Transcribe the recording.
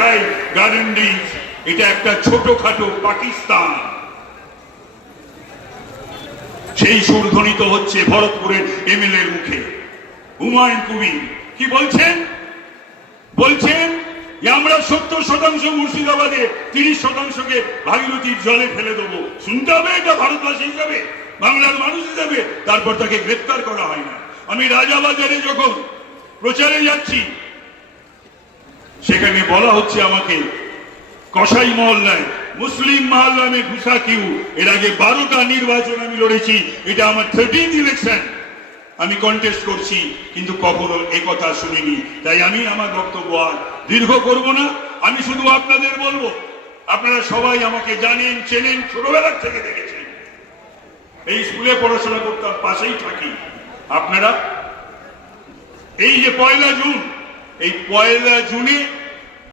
দেখায় garden rich, এটা একটা ছোটখাটো পাকিস্তান। সেই সুর ধ্বনিত হচ্ছে ভরতপুরের এমএলএর মুখে। হুমায়ুন কবির কি বলছেন? বলছেন যে আমরা 70% মুর্শিদাবাদে, 30%কে ভাগীরথীর জলে ফেলে দেবো। শুনতে হবে এটা ভারতবাসী হিসাবে, বাংলার মানুষ হিসাবে। তারপর তাকে গ্রেফতার করা হয় না। আমি রাজাবাজারে যখন প্রচারে যাচ্ছি, সেখানে বলা হচ্ছে আমাকে কসাই মহল্লায় মুসলিম মহল্লা মে ঘুষা কিউ। এর আগে 12টা নির্বাচন আমি লড়েছি, এটা আমার 13th ইলেকশন। আমি কন্টেস্ট করছি, কিন্তু কখনো একথা শুনিনি। তাই আমি আমার বক্তব্য আর দীর্ঘ করব না। আমি শুধু আপনাদের বলবো, আপনারা সবাই আমাকে জানেন, চেনেন, ছোটবেলার থেকে দেখেছেন। এই স্কুলে পড়াশোনা করতাম, পাশেই থাকি। আপনারা এই যে 1 জুন, এই 1 জুনে